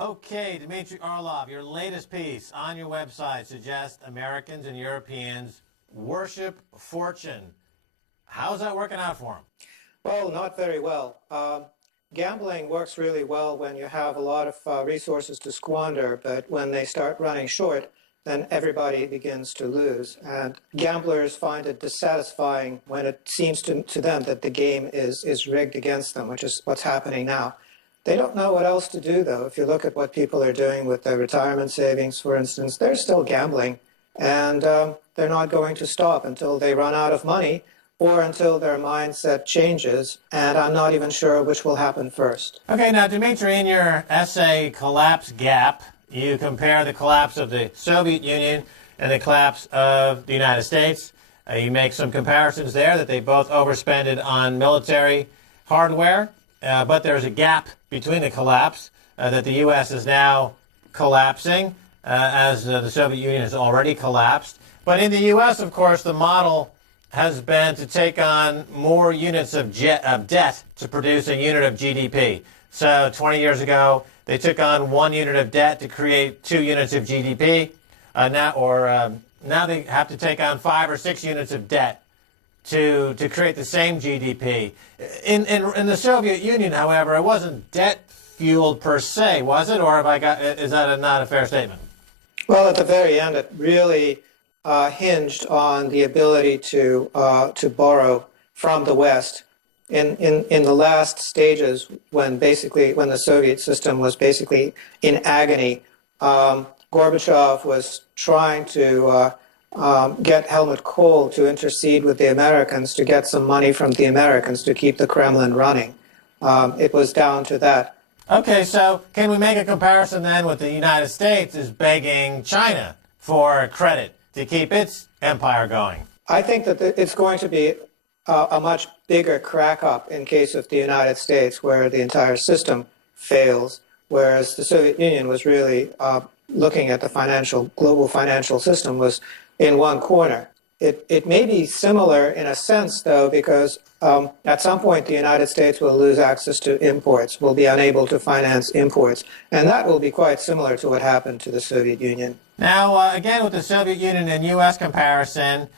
Okay, Dmitry Orlov, your latest piece on your website suggests Americans and Europeans worship fortune. How's that working out for them? Well, not very well. Gambling works really well when you have a lot of resources to squander, but when they start running short, then everybody begins to lose. And gamblers find it dissatisfying when it seems to them that the game is rigged against them, which is what's happening now. They don't know what else to do, though. If you look at what people are doing with their retirement savings, for instance, they're still gambling, and they're not going to stop until they run out of money or until their mindset changes, and I'm not even sure which will happen first. Okay, now, Dmitry, in your essay, Collapse Gap, you compare the collapse of the Soviet Union and the collapse of the United States. You make some comparisons there that they both overspended on military hardware, but there's a gap between the collapse that the U.S. is now collapsing as the Soviet Union has already collapsed. But in the U.S., of course, the model has been to take on more units of debt to produce a unit of GDP. So 20 years ago, they took on 1 unit of debt to create 2 units of GDP. Now they have to take on 5 or 6 units of debt to create the same GDP. In the Soviet Union, however, it wasn't debt-fueled per se, was it? Or is that not a fair statement? Well, at the very end, it really hinged on the ability to borrow from the West. In the last stages, when the Soviet system was basically in agony, Gorbachev was trying to get Helmut Kohl to intercede with the Americans to get some money from the Americans to keep the Kremlin running. It was down to that. Okay, so can we make a comparison then with the United States is begging China for credit to keep its empire going? I think that it's going to be a much bigger crack-up in case of the United States, where the entire system fails, whereas the Soviet Union was really looking at the global financial system was in one corner. It may be similar in a sense, though, because at some point the United States will lose access to imports, will be unable to finance imports, and that will be quite similar to what happened to the Soviet Union. Now, again, with the Soviet Union and U.S. comparison,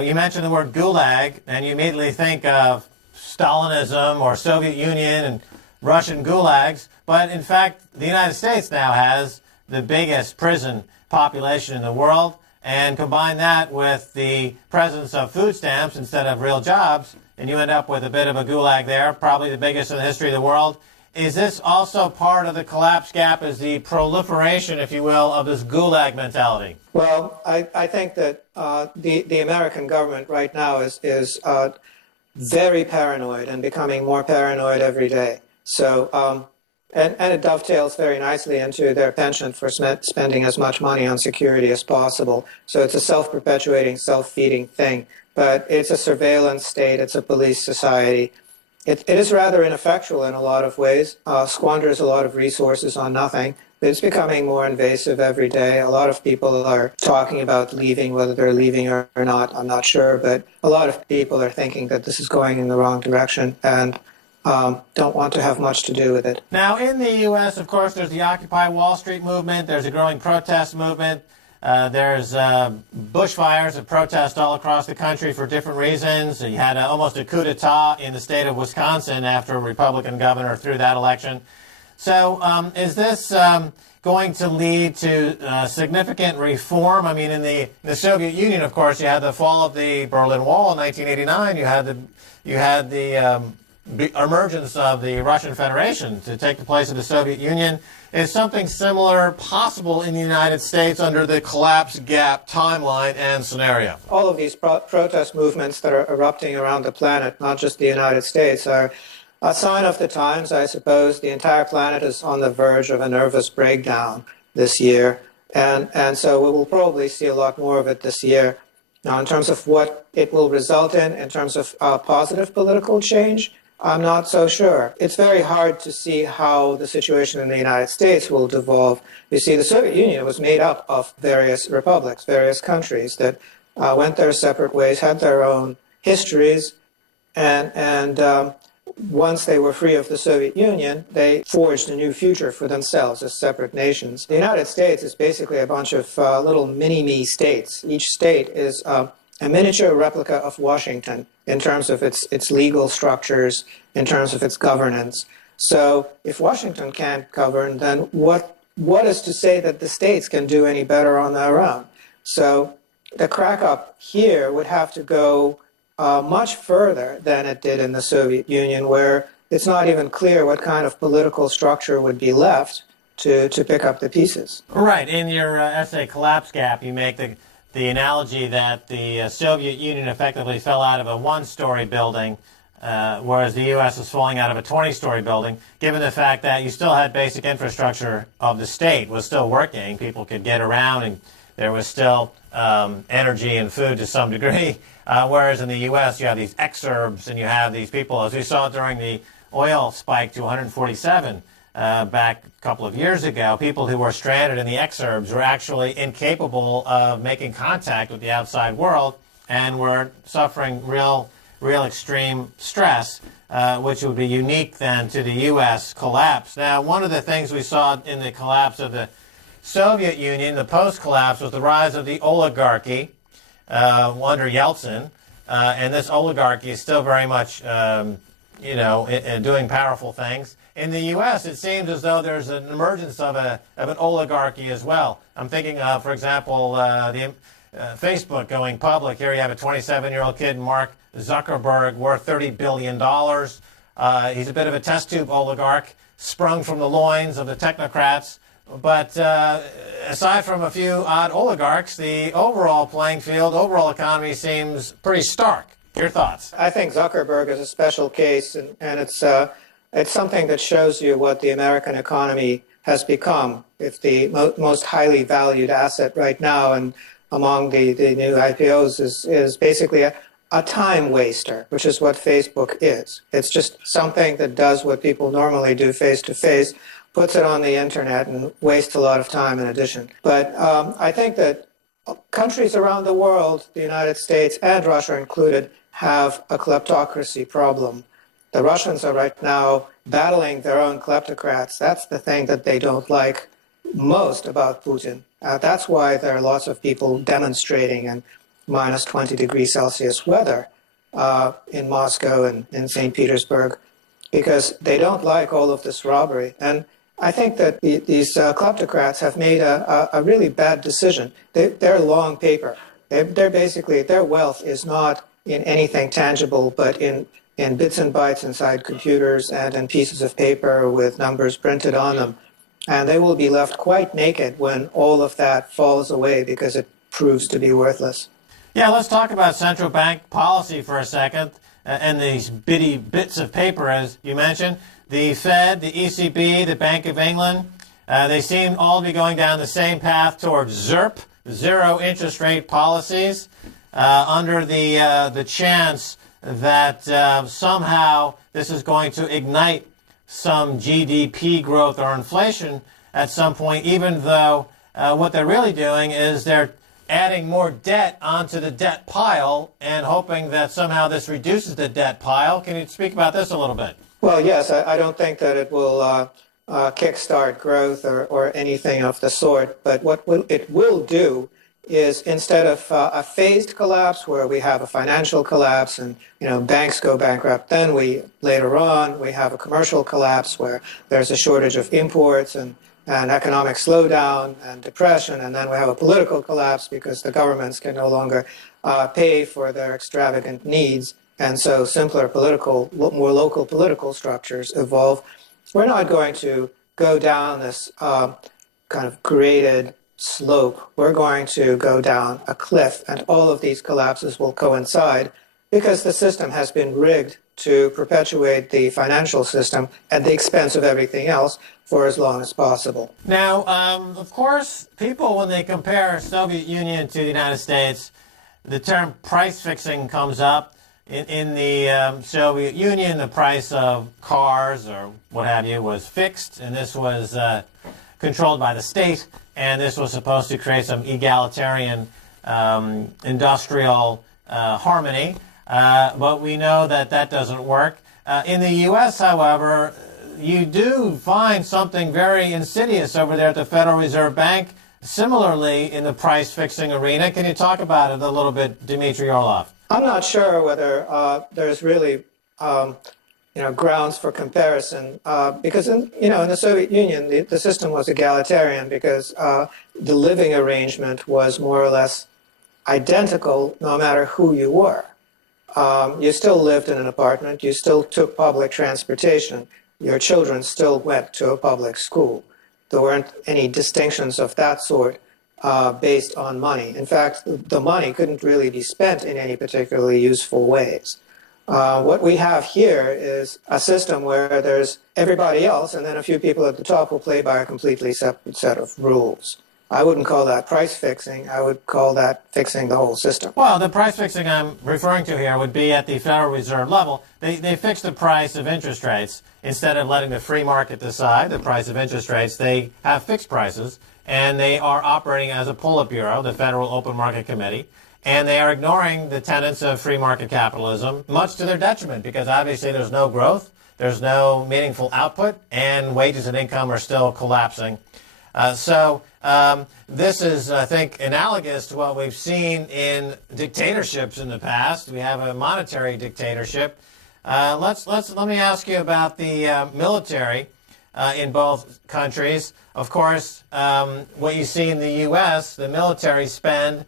you mentioned the word gulag, and you immediately think of Stalinism or Soviet Union and Russian gulags. But in fact, the United States now has the biggest prison population in the world. And combine that with the presence of food stamps instead of real jobs, and you end up with a bit of a gulag there, probably the biggest in the history of the world. Is this also part of the collapse gap, is the proliferation, if you will, of this gulag mentality? Well, I think that the American government right now is very paranoid and becoming more paranoid every day. So, and it dovetails very nicely into their penchant for spending as much money on security as possible. So it's a self-perpetuating, self-feeding thing. But it's a surveillance state. It's a police society. It is rather ineffectual in a lot of ways, squanders a lot of resources on nothing. It's becoming more invasive every day. A lot of people are talking about leaving, whether they're leaving or not, I'm not sure. But a lot of people are thinking that this is going in the wrong direction and don't want to have much to do with it. Now, in the U.S., of course, there's the Occupy Wall Street movement. There's a growing protest movement. There's bushfires and protests all across the country for different reasons. You had almost a coup d'etat in the state of Wisconsin after a Republican governor threw that election. So is this going to lead to significant reform? I mean, in the Soviet Union, of course, you had the fall of the Berlin Wall in 1989. You had the emergence of the Russian Federation to take the place of the Soviet Union. Is something similar possible in the United States under the collapse gap timeline and scenario? All of these protest movements that are erupting around the planet, not just the United States, are a sign of the times, I suppose. The entire planet is on the verge of a nervous breakdown this year, and so we will probably see a lot more of it this year. Now, in terms of what it will result in terms of positive political change, I'm not so sure. It's very hard to see how the situation in the United States will devolve. You see, the Soviet Union was made up of various republics, various countries that went their separate ways, had their own histories, and once they were free of the Soviet Union, they forged a new future for themselves as separate nations. The United States is basically a bunch of little mini-me states. Each state is a miniature replica of Washington in terms of its legal structures, in terms of its governance. So if Washington can't govern, then what is to say that the states can do any better on their own? So the crack up here would have to go much further than it did in the Soviet Union, where it's not even clear what kind of political structure would be left to pick up the pieces. Right. In your essay, Collapse Gap, you make the analogy that the Soviet Union effectively fell out of a one-story building, whereas the U.S. is falling out of a 20-story building, given the fact that you still had basic infrastructure of the state was still working. People could get around, and there was still energy and food to some degree. Whereas in the U.S., you have these exurbs, and you have these people, as we saw during the oil spike to 147 back a couple of years ago, people who were stranded in the exurbs were actually incapable of making contact with the outside world and were suffering real extreme stress, which would be unique then to the U.S. collapse. Now, one of the things we saw in the collapse of the Soviet Union, the post-collapse, was the rise of the oligarchy under Yeltsin, and this oligarchy is still very much, doing powerful things. In the U.S., it seems as though there's an emergence of an oligarchy as well. I'm thinking of, for example, Facebook going public. Here you have a 27-year-old kid, Mark Zuckerberg, worth $30 billion. He's a bit of a test tube oligarch, sprung from the loins of the technocrats. But aside from a few odd oligarchs, the overall playing field, overall economy seems pretty stark. Your thoughts? I think Zuckerberg is a special case, and it's something that shows you what the American economy has become. If the most highly valued asset right now and among the new IPOs is basically a time waster, which is what Facebook is. It's just something that does what people normally do face-to-face, puts it on the internet, and wastes a lot of time in addition. But I think that countries around the world, the United States and Russia included, have a kleptocracy problem. The Russians are right now battling their own kleptocrats. That's the thing that they don't like most about Putin. That's why there are lots of people demonstrating in minus 20 degrees Celsius weather in Moscow and in St. Petersburg, because they don't like all of this robbery. And I think that these kleptocrats have made a really bad decision. They're long paper. They're basically, their wealth is not in anything tangible, but in bits and bytes inside computers and in pieces of paper with numbers printed on them. And they will be left quite naked when all of that falls away because it proves to be worthless. Yeah, let's talk about central bank policy for a second and these bitty bits of paper, as you mentioned. The Fed, the ECB, the Bank of England, they seem all to be going down the same path towards ZIRP, zero interest rate policies, under the chance that somehow this is going to ignite some GDP growth or inflation at some point, even though what they're really doing is they're adding more debt onto the debt pile and hoping that somehow this reduces the debt pile. Can you speak about this a little bit? Well, yes, I don't think that it will kickstart growth or anything of the sort, but what it will do is, instead of a phased collapse where we have a financial collapse and banks go bankrupt, then later on we have a commercial collapse where there's a shortage of imports and economic slowdown and depression, and then we have a political collapse because the governments can no longer pay for their extravagant needs, and so simpler more local political structures evolve. We're not going to go down this kind of graded slope. We're going to go down a cliff, and all of these collapses will coincide because the system has been rigged to perpetuate the financial system at the expense of everything else for as long as possible. Now, of course, people, when they compare Soviet Union to the United States, the term price fixing comes up. In the Soviet Union, the price of cars or what have you was fixed, and this was controlled by the state, and this was supposed to create some egalitarian industrial harmony. But we know that doesn't work. In the U.S., however, you do find something very insidious over there at the Federal Reserve Bank, similarly in the price-fixing arena. Can you talk about it a little bit, Dmitry Orlov? I'm not sure whether there's really grounds for comparison because in the Soviet Union the system was egalitarian because the living arrangement was more or less identical no matter who you were. You still lived in an apartment, you still took public transportation, your children still went to a public school. There weren't any distinctions of that sort based on money. In fact, the money couldn't really be spent in any particularly useful ways. What we have here is a system where there's everybody else, and then a few people at the top will play by a completely separate set of rules. I wouldn't call that price fixing. I would call that fixing the whole system. Well, the price fixing I'm referring to here would be at the Federal Reserve level. They fix the price of interest rates. Instead of letting the free market decide the price of interest rates, they have fixed prices, and they are operating as a Politburo, the Federal Open Market Committee, and they are ignoring the tenets of free market capitalism, much to their detriment, because obviously there's no growth, there's no meaningful output, and wages and income are still collapsing. This is, I think, analogous to what we've seen in dictatorships in the past. We have a monetary dictatorship. Let me ask you about the military in both countries. Of course, what you see in the U.S., the military spend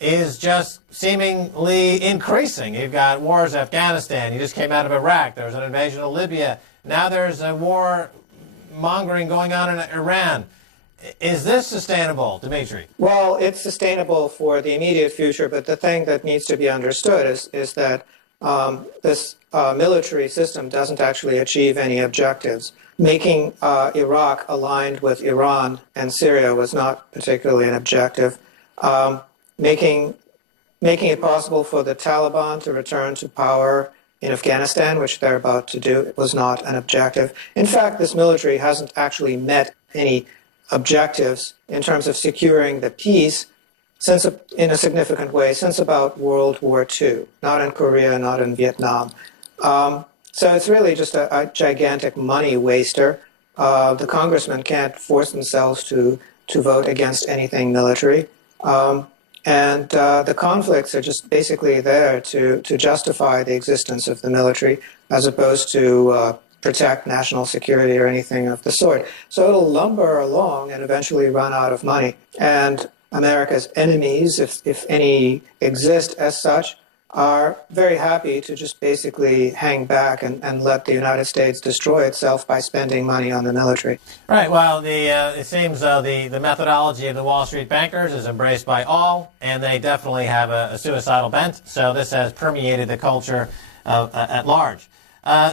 is just seemingly increasing. You've got wars in Afghanistan. You just came out of Iraq. There was an invasion of Libya. Now there's a war mongering going on in Iran. Is this sustainable, Dmitry? Well, it's sustainable for the immediate future, but the thing that needs to be understood is that this military system doesn't actually achieve any objectives. Making Iraq aligned with Iran and Syria was not particularly an objective. Making it possible for the Taliban to return to power in Afghanistan, which they're about to do, was not an objective. In fact, this military hasn't actually met any objectives in terms of securing the peace in a significant way since about World War II, not in Korea, not in Vietnam. So it's really just a gigantic money waster. The congressmen can't force themselves to vote against anything military. And the conflicts are just basically there to justify the existence of the military as opposed to protect national security or anything of the sort. So it'll lumber along and eventually run out of money. And America's enemies, if any exist as such, are very happy to just basically hang back and let the United States destroy itself by spending money on the military. Right. Well, it seems the methodology of the Wall Street bankers is embraced by all, and they definitely have a suicidal bent. So this has permeated the culture at large.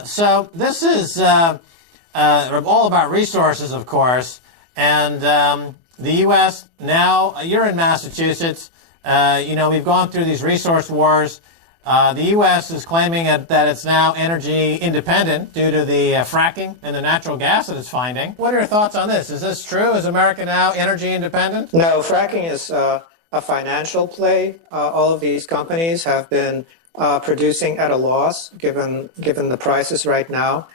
So this is all about resources, of course, and the U.S. now, you're in Massachusetts, we've gone through these resource wars. The U.S. is claiming that it's now energy independent due to the fracking and the natural gas that it's finding. What are your thoughts on this? Is this true? Is America now energy independent? No, fracking is a financial play. All of these companies have been producing at a loss given the prices right now.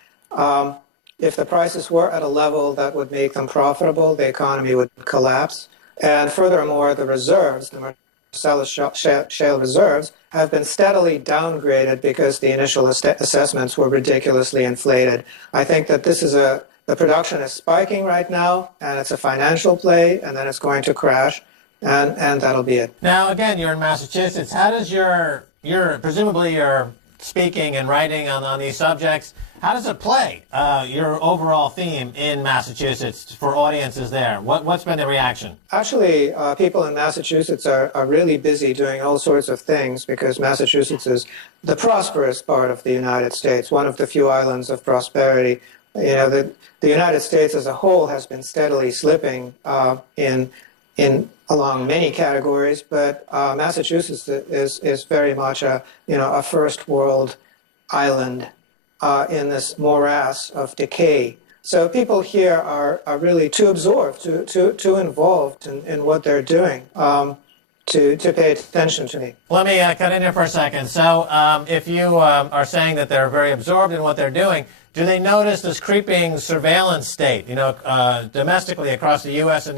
If the prices were at a level that would make them profitable, the economy would collapse. And furthermore, the reserves, the Marcellus Shale reserves, have been steadily downgraded because the initial assessments were ridiculously inflated. I think that the production is spiking right now, and it's a financial play, and then it's going to crash, and that'll be it. Now, again, you're in Massachusetts. How does presumably you're speaking and writing on these subjects. How does it play your overall theme in Massachusetts for audiences there? What's been the reaction? Actually, people in Massachusetts are really busy doing all sorts of things because Massachusetts is the prosperous part of the United States, one of the few islands of prosperity. The United States as a whole has been steadily slipping along many categories, but Massachusetts is very much a first world island in this morass of decay. So people here are really too absorbed, too involved in what they're doing. to pay attention to me. Let me cut in here for a second. So if you are saying that they're very absorbed in what they're doing, do they notice this creeping surveillance state, domestically across the U.S. and